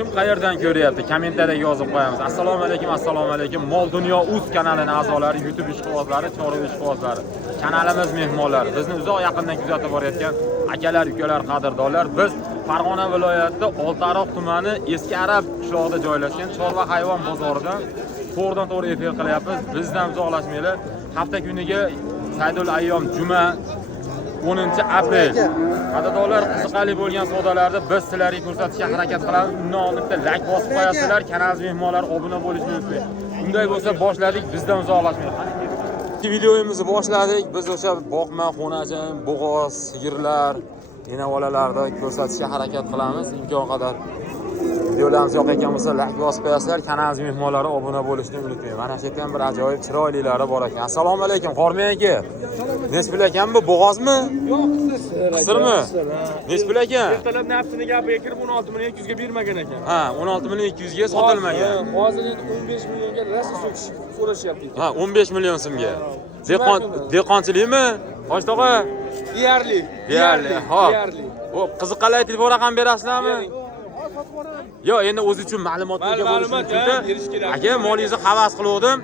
Kim qayerdan ko'ryapti? Kommentariyga yozib qo'yamiz. Assalomu alaykum. Mol Dunyo Uz kanalining a'zolari, YouTube ishqibozlari, Chorva ishqibozlari, kanalimiz mehmonlari, bizni uzoq yaqindan kuzatib borayotgan akalar, ukalar, qadrdonlar. Biz Farg'ona viloyatida Oltiariq tumani Eski Arab qishlog'ida joylashgan Chorva hayvon bozoridan to'g'ridan-to'g'ri efir qilyapmiz. Bizdan uzoqlashmanglar. Hafta kuniga Saydul Ayyom juma 10-aprel. Qadrdonlar, qiziqarli bo'lgan savdolarni biz sizlarga ko'rsatishga harakat qilamiz. Undan oldin bitta like bosib qo'yasizlar, kanalimiz mehmonlari obuna bo'lishni unutmang. Unday bo'lsa boshladik, bizdan uzoqlashmang. Videomizni boshladik. Biz o'sha boqma, xonajin, bo'g'oz, sigirlar, enavolalarni ko'rsatishga harakat qilamiz. Imkon qadar videolarimiz yoqayotgan bo'lsa like bosib qo'yasizlar, kanalimiz mehmonlari obuna bo'lishni unutmang. Mana shu yerda ham bir ajoyib chiroylilari bor ekan. Assalomu alaykum, Qormay aka. Nech pul ekan bu? Bo'g'ozmi? Yo'q, qisirmi? Nech pul ekan? Ertalab naftini gapiga kirib 16 million 200 ga bermagan ekan. Ha, 16 million 200 ga sotilmagan. Hozir 15 millionga rosa so'rashyapti. Ha, 15 million so'mga. Dehqonchilikmi? Hosh tog'a? Deyarli. Xo'p. Bu qiziqarli telefon raqam berasizlarmi? Yo, endi o'zi uchun ma'lumotga Ma'lumot berish kerak. Aka, molingizni havas qildim.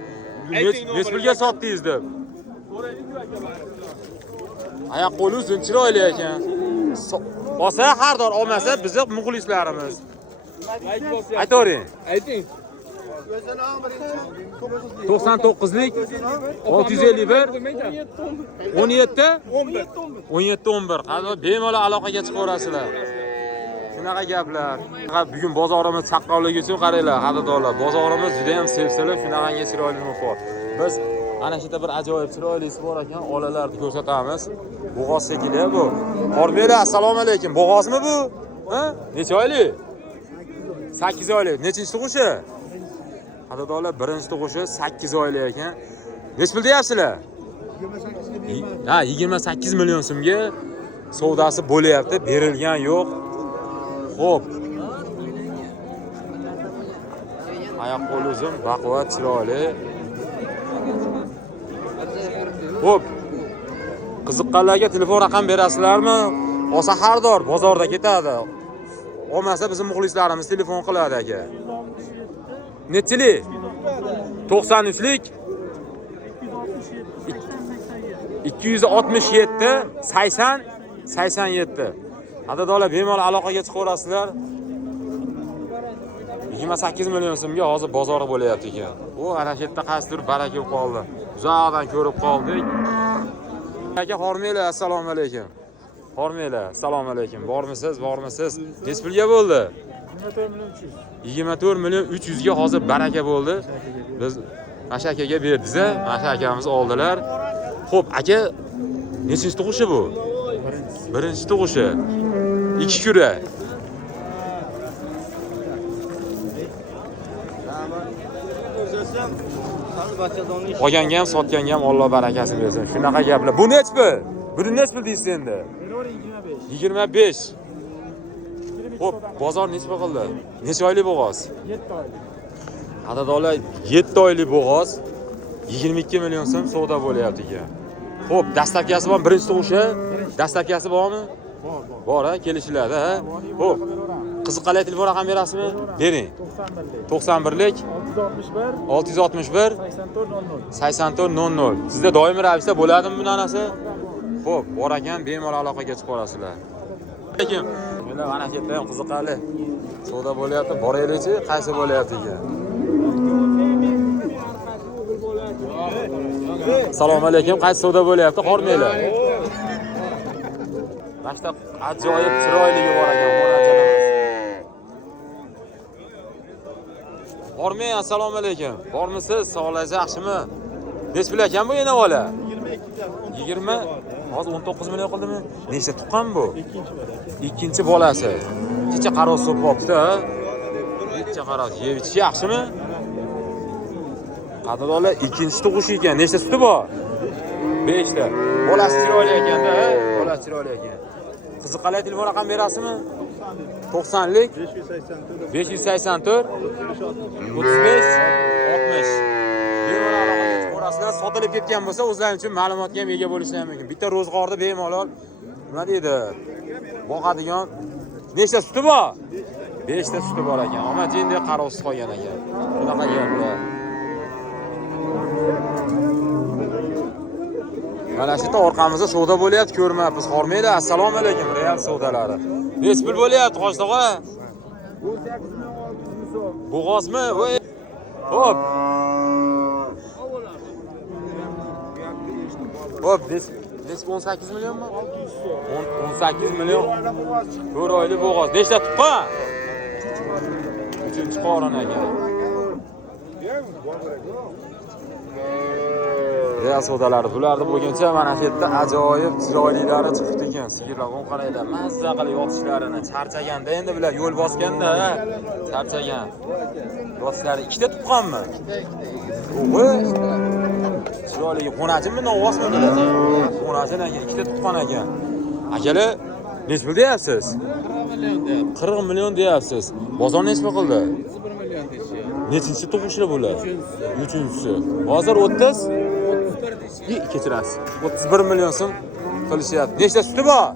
Nech pulga sotdingiz deb. Oyoq qo'li uzun, chiroyli ekan. Olsa xaridor, olmasa bizni muxlislarimiz. Aytavering. Ayting. 99lik 651 17 11. Qani bemalol aloqaga chiqaverasizlar. Shunaqa gaplar. Bugun bozorimiz chaqqonligi uchun qaranglar, qadrdonlar. Bozorimiz juda ham sevsilib, shunaqangi chiroyli bor. Biz ana shu yerda bir ajoyib chiroylisi bor ekan, olalarni ko'rsatamiz. Bo'g'oz shekilli bu. Qormaylar, assalomu alaykum. Bo'g'ozmi bu? Ha? Necha oylik? 8 oylik. Nechinchi tug'ishi? Qadrdonlar, birinchi tug'ishi 8 oylik ekan. Nech pul deyapsizlar? 28 ha, 28 million so'mga savdosi bo'lyapti, berilgan yo'q. Xo'p. Oyoq qo'li uzun, baquvvat, chiroyli. Xo'p. Qiziqqanlarga telefon raqam berasizlarmi? Olsa xaridor bozorda ketadi. Olmasa bizim muxlislarimiz telefon qiladi aka. Nechilik? 93lik 267 80 87. Qadrdonlar, bemalol aloqaga chiqaverasizlar. 28 million so'mga hozir bozori bo'layapti ekan. U ana shu yerda qaysidir baraka bo'lib qoldi. Uzoqdan ko'rib qoldik. Aka, Qormaylar, assalomu alaykum. Qormaylar, assalomu alaykum. Bormisiz? Nech pulga bo'ldi? 24 million 300 ga hozir baraka bo'ldi. Biz Masha akaga berdiz-a, Masha akamiz oldilar. Xo'p, aka, nechinchi tug'ishi bu? Birinchi tug'ishi. 2 kura. Olganga ham, sotganga ham Alloh barakasini bersin. Shunaqa gaplar. Bu nech pul? Buni nech pul deysiz endi? 25. Xo'p, bozor nech pul qildi? Necha oylik bo'g'oz? 7 oylik. Qadrdonlar, 7 oylik bo'g'oz 22 million so'm savdo bo'lyapti ekan. Xo'p, dastlabkasi bormi? Birinchi tug'ishi? Dastlabkasi bormi? Bor, ha, kelishiladi, ha. Xo'p. Qiziqqanlar telefon raqam berasizmi? Bering. 91lik 661 8400. Sizda doimiy ravishda bo'ladimi bunaqasi? Xo'p, bor ekan, bemalol aloqaga chiqaverasizlar. Lekin mana shu yerda ham qiziqarli savdo bo'lyapti. Boraylik-chi, qaysi bo'lyapti ekan? Assalomu alaykum, qaysi savdo bo'lyapti? Qormaylar. Mana ajoyib chiroyligi bor ekan, xonajonimiz. Qormay, assalomu alaykum. Bormisiz? Sog'ligingiz yaxshimi? Nech pul ekan bu enavola? 20. Hozir 19 million qildimi? Nechta tuqqan bu? Ikkinchi bolasi. Kecha qaroz so'pibdi-da. Kecha qaroz yeb ichish yaxshimi? Qadrdonlar, ikkinchi tug'ish ekan. Nechta suti bor? 5 ta. Bolasi chiroyli ekan-da, ha? Bolasi chiroyli ekan. Qiziqqanlar telefon raqam berasizmi? 90lik 584 35 60. Bemalol aloqaga chiqaverasizlar. Sotilib ketgan bo'lsa, o'zlaring uchun ma'lumotga ham ega bo'lishlari mumkin. Bitta ro'zg'orda bemalol nima deydi? Boqadigan nechta suti bor? 5 ta suti bor ekan. Ammo jendek qarovsiz qolgan ekan. Shunaqa gaplar. Mana shu yerda orqamizda savdo bo'lyapti, ko'rmayapmiz. Hormaylar. Assalomu alaykum, real savdolari. Nech pul bo'lyapti, Qo'shtog'a? 18 bo'g'ozmi? Voy. Hop. Hop, nech 18 millionmi? 18 million. 4 oylik bo'g'oz. Nechta tuqqan? 3-chi qorin ekan. Real savdolari bularni bo'lguncha mana shu yerda ajoyib chiroylilari chiqibdi ekan. Sigirlar o'n qaranglar, mazza qilib yotishlarini, charchaganda endi bular yo'l bosganda, charchagan. Do'stlari ikkita tuqqanmi? O'g'i. Chiroyli xonachimi, novvosmi bular? Xonachin ekan, ikkita tuqqan ekan. Akalar, nech pul deyapsiz? 40 million deyapsiz. Bozor nech pul qildi? 1 million deyapsiz. Nechinchi tug'ishlar bular? 3-chi. Hozir 30 kechirasiz. 31 million so'm qilishyapti. Nechta suti bor?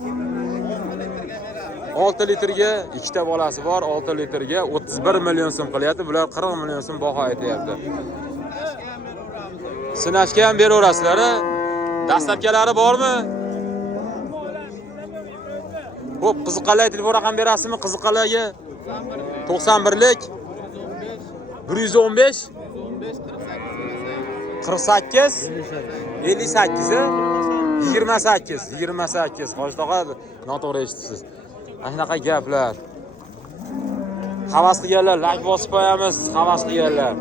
6 litrga ikkita bolasi bor, 6 litrga 31 million so'm qilyapti. Bular 40 million so'm baho aytayapti. Sinashga ham beraverasizlar. Dastlabkalari bormi? Xo'p, qiziqqanlarga telefon raqam berasizmi? Qiziqqanlarga 91lik 115 48 58 28 Qo'shtog'a noto'g'ri eshitdingiz. Ana shunaqa gaplar. Havas qilganlar like bosib qo'yamiz, havas qilganlar.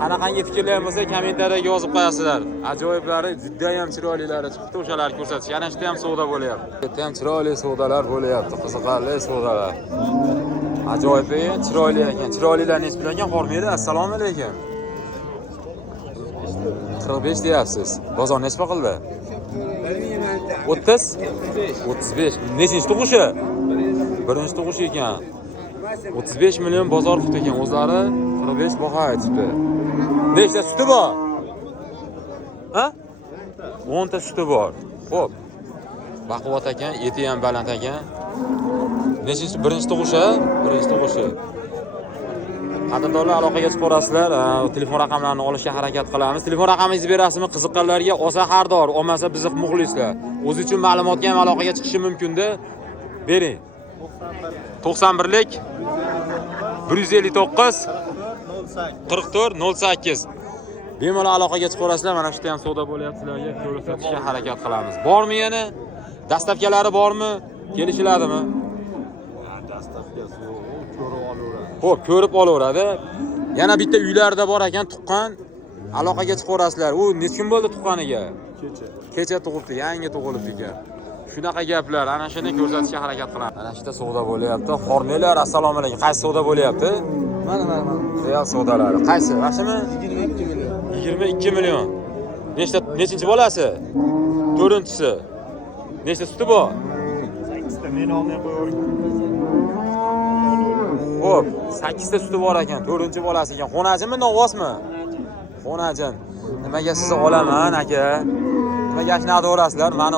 Qanaqangi fikrlaringiz bo'lsa kommentariyga yozib qo'yasizlar. Ajoyiblari, juda ham chiroylilari chiqdi, o'shalarni ko'rsatish. Yana shunda ham savdo bo'lyapti. Yerda ham chiroyli savdolar bo'lyapti, qiziqarli savdolar. Ajoyib ekan, chiroyli ekan. Chiroylilarni hech bilmagan hormaydi. Assalomu alaykum. 45 deyapsiz. Bozor nechpa qildi? 30? 35. Nechinchi tug'ishi? Birinchi tug'ish ekan. 35 million bozor qildi ekan. O'zlari 45 baho aytibdi. Nechta suti bor? Ha? 10 ta suti bor. Xo'p. Baquvvat ekan, eti ham baland ekan. Nechinchi? Birinchi tug'ishi? Birinchi tug'ishi. Qadrdonlar aloqaga chiqarasizlar, telefon raqamlarini olishga harakat qilamiz. Telefon raqamingizni berasizmi? Qiziqqanlarga olsa har doim, olmasa bizni muxlislar. O'zi uchun ma'lumotga ham aloqaga chiqishi mumkin-da. Bering. 91lik 159 44 08. Bemalol aloqaga chiqarasizlar. Mana shu ham savdo bo'lyaptilarga ko'rsatishga harakat qilamiz. Bormi yana? Dastlabkalari bormi? Kelishiladimi? Xo'p, ko'rib olaveradi. Yana bitta uylarda bor ekan tuqqan. Aloqaga chiqarasizlar. U necha kun bo'ldi tuqqaniga? Kecha tug'ibdi, yangi tug'ilibdi ekan. Shunaqa gaplar, ana shuni ko'rsatishga harakat qilamiz. Ana shunda savdo bo'lyapti. Hormaylar, assalomu alaykum. Qaysi savdo bo'lyapti? Mana. Real savdolari. Qaysi? Yaxshimi? 22 million. Nechinchi bolasi? 4-chisi. Nechta suti bor? 8 ta men olmay qo'yaver. Xo'p, 8 ta suti bor ekan, 4-chi bolasi ekan. Xonajinmi, novvosmi? Xonajin. Nimaga sizni olaman, aka? Nimaga shuni adovrasizlar? Meni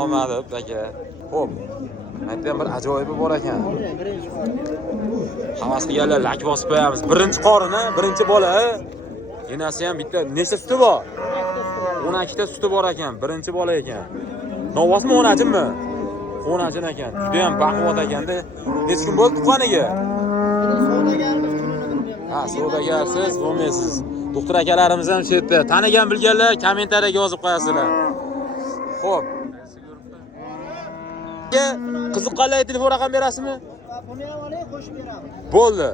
olma deb, aka. Xo'p. Aytdim bir ajoyibi bor ekan. Havas qilganlar like bosib qo'yamiz. Birinchi qorini, birinchi bola. Enasi ham bitta. Nechta suti bor? 12 ta suti bor ekan, birinchi bola ekan. Novvosmi, xonajinmi? Xonajin ekan. Juda ham baquvvat ekanda. Necha kun bo'ldi tuqqaniga? Ha, savdogarsiz, bo'lmaysiz. Doktor akalarimiz ham shu yerda. Tanigan bilganlar kommentariyaga yozib qo'yasizlar. Xo'p. Qiziqqanlarga telefon raqam berasizmi? Buni ham oling, qo'shib beramiz. Bo'ldi.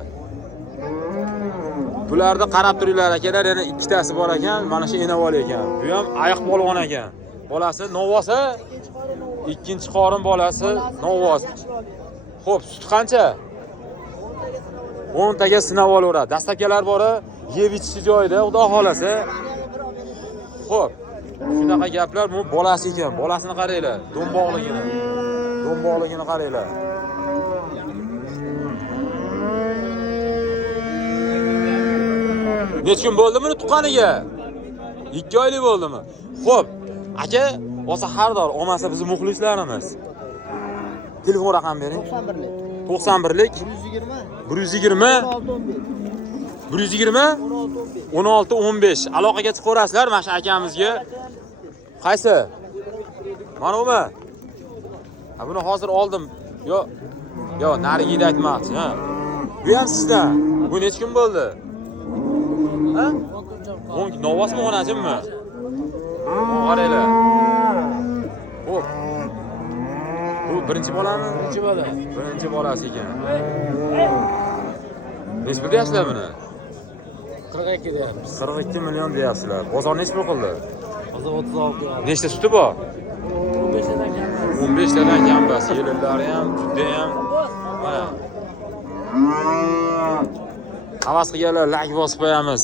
Bularda qarab turinglar akalar, yana ikkitasi bor ekan. Mana shu enavol ekan. Bu ham oyoq polvon ekan. Bolasi novvosi, ikkinchi qorin bolasi novvos. Xo'p, sut qancha? 10 taga sinab olaveradi. Dastlabkalar bor-a, yeb ichishi joyida, xudo xolasa. Xo'p. Shunaqa gaplar, bu bolasi ekan. Bolasini qaranglar, do'mboqligini. Do'mboqligini qaranglar. Necha kun bo'ldi buni tuqqaniga? 2 oylik bo'ldimi? Xo'p, aka, olsa har doim, olmasa biz muxlislarimiz. Telefon raqam bering. 91lik 91lik 120. 120 16 15. 120 16 15 aloqaga chiqaverasizlar mana shu akamizga. Qaysi? Mana bumi? Ha buni hozir oldim. Yo, narigida aytmoqchi, ha. Bu ham sizdan. Bu necha kun bo'ldi? Ha? 10 kun novosmi, onajimmi? Qaranglar. Xo'p. Bu birinchi bolami? Birinchi bola. Birinchi bolasi ekan. Necha pul deyapsizlar buni? 42 deyapmiz. 42 million deyapsizlar. Bozor necha pul qildi? Hozir 36 deyapmiz. Nechta suti bor? 15 tadan kam. 15 tadan kam bas. Yelillari ham, juda ham. Mana. Havas qilganlar like bosib qo'yamiz.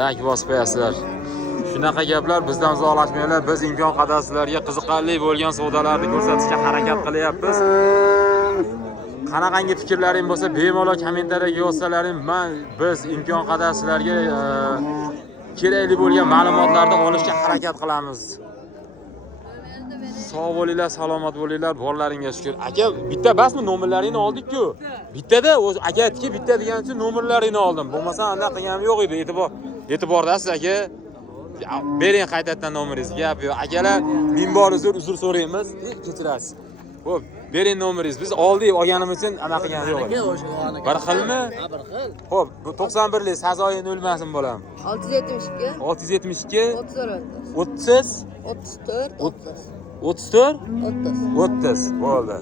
Like bosib qo'yasizlar. Shunaqa gaplar bizdan uzoqlashmanglar. Biz imkon qadar sizlarga qiziqarli bo'lgan savdolarni ko'rsatishga harakat qilyapmiz. Qanaqangi fikrlaring bo'lsa, bemalol kommentariyaga yozsalaring, biz imkon qadar sizlarga kerakli bo'lgan ma'lumotlarni olishga harakat qilamiz. Sog' bo'linglar, salomat bo'linglar, borlaringga shukr. Aka, bitta basmi nomerlaringni oldik-ku. Bittada o'zi aka aytdiki, bitta degan uchun nomerlaringni oldim. Bo'lmasa unda qilganim yo'q edi. E'tibordasiz aka. Bering qaytadan nomeringizni. Gap yo'q. Akalar, ming bor uzr so'raymiz. Kechirasiz. Xo'p, bering nomeringizni. Biz oldik, olganimiz uchun ana qilganim yo'q edi. Bir xilmi? Ha, bir xil. Xo'p, bu 91lik sazoyin o'lmasin bolam. 672 672 34 30 34 34 30 30 bo'ldi.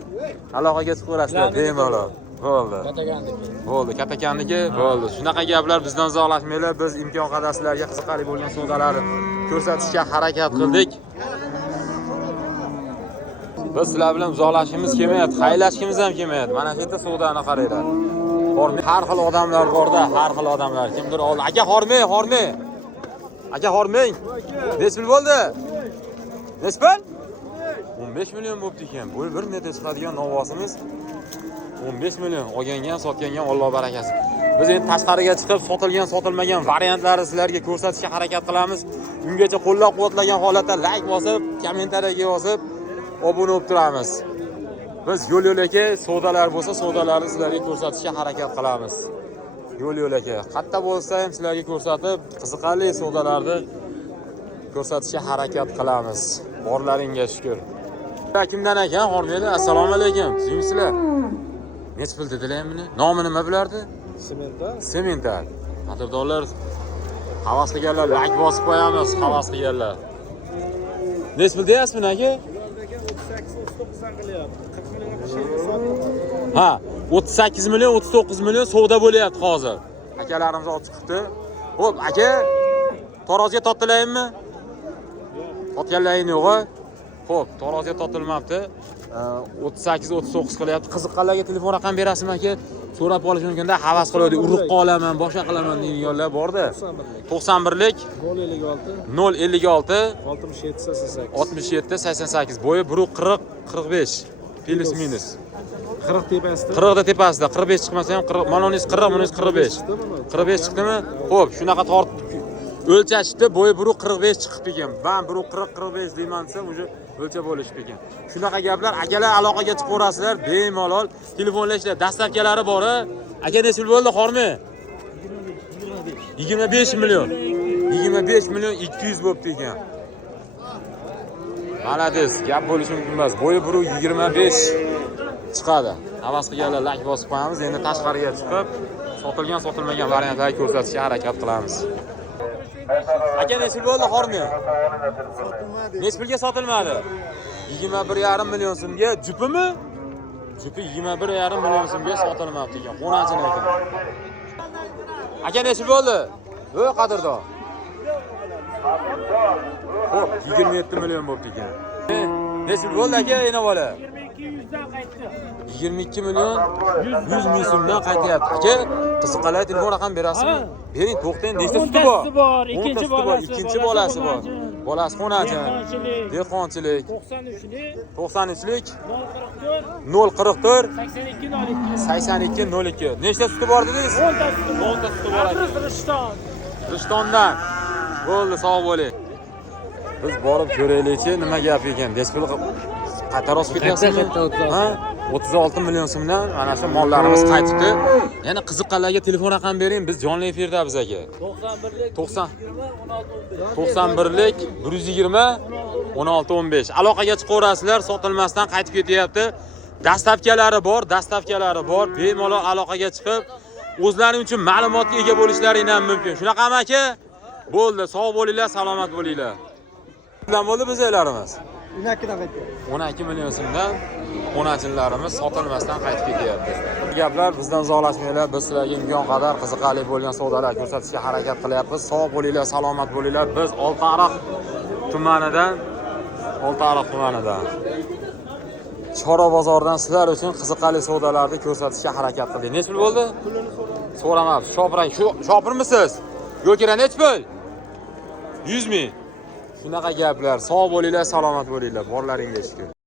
Aloqaga chiqaverasizlar bemalol. Bo'ldi. Katagandiki. Bo'ldi, katakanniki bo'ldi. Shunaqa gaplar bizdan uzoqlashmanglar. Biz imkon qadar sizlarga qiziqarli bo'lgan savdolarni ko'rsatishga harakat qildik. Biz sizlar bilan uzoqlashishimiz kelmayapti, xayrlashishimiz ham kelmayapti. Mana shu yerda savdoni qaranglar. Har xil odamlar borda, har xil odamlar. Kimdir oldi. Aka hormang. Aka hormang. Necha pul bo'ldi? Necha pul? 15 million bo'pti ekan. Bu bir netda chiqadigan novosimiz 15 million. Olgangan, sotgangan Alloh barakasi. Biz endi tashqariga chiqib sotilgan, sotilmagan variantlarni sizlarga ko'rsatishga harakat qilamiz. Ungacha qo'llab-quvvatlagan holatda like bosib, kommentariyaga yozib, obuna bo'lib turamiz. Biz yo'l-yo'lakay savdolar bo'lsa, savdolarni sizlarga ko'rsatishga harakat qilamiz. Yo'l-yo'lakay qatta bo'lsa ham sizlarga ko'rsatib, qiziqarli savdolarni ko'rsatishga harakat qilamiz. Borlaringga shukr. Kimdan ekan? Hormaylar. Assalomu alaykum. Sizlar necha pul dedilar buni? Nomi nima bulardi? Sementar. Qadrdonlar, havas qilganlar like bosib qo'yamiz, havas qilganlar. Necha pul deyapsiz buni aka? 38 million, 39 million savdo bo'lyapti hozir. Akalarimiz olib chiqibdi. Xo'p, aka, tarozga tortilaymi? Tortganlaring yo'q-a? Xo'p, tarozga tortilmabdi. 38-39 qilyapti. Qiziqqanlarga telefon raqam berasizmi aka? So'rab olish mumkin-da, havas qiladi. Urug' qolaman, boshqa qilaman deganlar borda. 91lik 056 67 88. Bo'yi 140-45. Plus minus. 40 tepasida. 40 da tepasida, 45 chiqmasa ham 40, manonis 40, manonis 45. 45 chiqdimi? Xo'p, shunaqa tortib o'lchashdi, bo'yi 145 chiqib ekan. Ben 140-45 deyman desam, o'sha o'lchab olishib ekan. Shunaqa gaplar, akalar aloqaga chiqaverasizlar, bemalol telefonlashlar, dastavkalari bor. Aka necha pul bo'ldi, xormi? 25 million. 25 million 200 bo'pti ekan. Malades, gap bo'lishi mumkin emas. Bo'yi 125 chiqadi. Havas qilganlar like bosib qo'yamiz. Endi tashqariga chiqib, sotilgan, sotilmagan variantlarni ko'rsatishga harakat qilamiz. Aka necha pul bo'ldi xormi? Sotilmadi. Necha pulga sotilmadi? 21,5 million so'mga. Jupimi? Jupi 21,5 million so'mga sotilmabdi ekan. Xonachini ekan. Aka necha bo'ldi? Voy qadrdon. Xo'p, 27 million bo'pti ekan. Necha pul bo'ldi aka, ena bola? 22 million 100 ming so'mdan qaytyapti. Aka, qiziqqanlar telefon raqam berasizmi? Bering, to'xtang. Nechta suti bor? Ikkinchi bolasi bor. Bolasi xonachi. Dehqonchilik. 93lik 044 82 02. Nechta suti bor dedingiz? 10 ta suti bor ekan. Rishtondan. Bo'ldi, sog' bo'ling. Biz borib ko'raylikchi, nima gap ekan. qayta rost ketyapsizmi? Qayta, Ha? 36 million so'mdan mana shu mollarimiz qaytibdi. Yana qiziqqanlarga telefon raqam bering, biz jonli efirdamiz aka. 91lik 90 16 15. 91lik 120 16 15. Aloqaga chiqaverasizlar, sotilmasdan qaytib ketyapti. Dastavkalari bor, bemalol aloqaga chiqib o'zlaring uchun ma'lumotga ega bo'lishlaring ham mumkin. Shunaqami aka? Bo'ldi, sog' bo'linglar, salomat bo'linglar. Bilan bo'ldi bizlarimiz. 12 million so'mdan o'nachinlarimiz sotilmasdan qaytib ketyapti. Gaplar bizdan uzoqlashmanglar. Biz sizlarga imkon qadar qiziqarli bo'lgan savdolar ko'rsatishga harakat qilyapmiz. Sog' bo'linglar, salomat bo'linglar. Biz Oltiariq tumanidan Chorva bozoridan sizlar uchun qiziqarli savdolarni ko'rsatishga harakat qildik. Nech pul bo'ldi? So'ramabsiz. Shopirang. Shopirmisiz? Yo'kira nech pul? 100 ming. Shunaqa gaplar. Sog' bo'linglar, salomat bo'linglar. Borlaringga shukr.